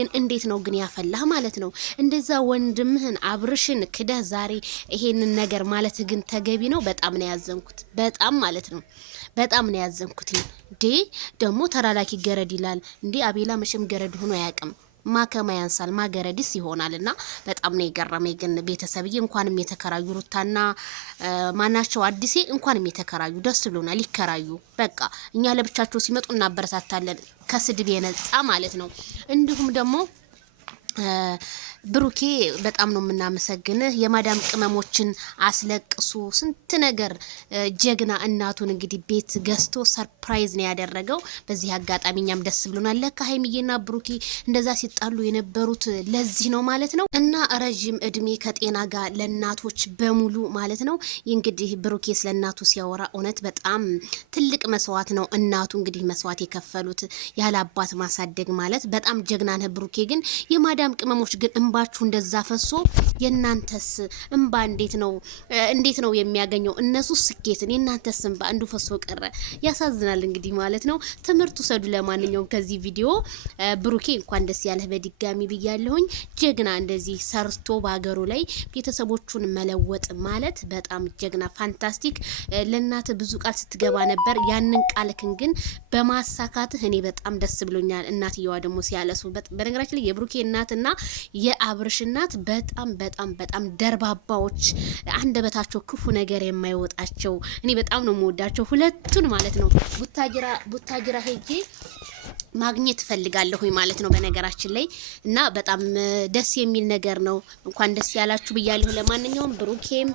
ግን እንዴት ነው ግን ያፈላህ ማለት ነው? እንደዛ ወንድምህን አብርሽን ክደህ ዛሬ ይሄንን ነገር ማለት ግን ተገቢ ነው? በጣም ነው ያዘንኩት። በጣም ማለት ነው በጣም ነው ያዘንኩት። ደግሞ ተላላኪ ገረድ ይላል እንዴ? አቤላ መቼም ገረድ ሆኖ አያውቅም። ማከማ ያንሳል ማገረድስ ይሆናልና በጣም ነው የገረመኝ። ግን ቤተሰብዬ እንኳንም የተከራዩ ሩታና ማናቸው አዲሴ እንኳንም የተከራዩ ደስ ብሎናል። ይከራዩ በቃ እኛ ለብቻቸው ሲመጡ እናበረታታለን ከስድብ የነጻ ማለት ነው። እንዲሁም ደግሞ ብሩኬ በጣም ነው የምናመሰግንህ። የማዳም ቅመሞችን አስለቅሱ ስንት ነገር ጀግና እናቱን እንግዲህ ቤት ገዝቶ ሰርፕራይዝ ነው ያደረገው። በዚህ አጋጣሚ እኛም ደስ ብሎናል። ለካ ሀይሚዬና ብሩኬ እንደዛ ሲጣሉ የነበሩት ለዚህ ነው ማለት ነው። እና ረጅም እድሜ ከጤና ጋር ለእናቶች በሙሉ ማለት ነው። እንግዲህ ብሩኬ ስለ እናቱ ሲያወራ እውነት በጣም ትልቅ መስዋዕት ነው እናቱ እንግዲህ መስዋዕት የከፈሉት ያለ አባት ማሳደግ ማለት በጣም ጀግና ነህ ብሩኬ። ግን የማዳም ቅመሞች ግን እንባችሁ እንደዛ ፈሶ የናንተስ እንባ እንዴት ነው የሚያገኘው? እነሱ ስኬትን የናንተስ እንባ እንዱ ፈሶ ቀረ። ያሳዝናል እንግዲህ ማለት ነው። ትምህርቱ ሰዱ። ለማንኛውም ከዚህ ቪዲዮ ብሩኬ እንኳን ደስ ያለህ በድጋሚ ብያለሁኝ። ጀግና እንደዚህ ሰርቶ በሀገሩ ላይ ቤተሰቦቹን መለወጥ ማለት በጣም ጀግና ፋንታስቲክ። ለእናት ብዙ ቃል ስትገባ ነበር። ያንን ቃልክን ግን በማሳካትህ እኔ በጣም ደስ ብሎኛል። እናትየዋ ደግሞ ሲያለሱ በነገራችን ላይ የብሩኬ እናትና የአብርሽ እናት በጣም ደርባባዎች፣ አንደበታቸው ክፉ ነገር የማይወጣቸው እኔ በጣም ነው የምወዳቸው ሁለቱን ማለት ነው። ቡታጅራ ሄጄ ማግኘት ፈልጋለሁ ማለት ነው በነገራችን ላይ እና በጣም ደስ የሚል ነገር ነው። እንኳን ደስ ያላችሁ ብያለሁ። ለማንኛውም ብሩኬም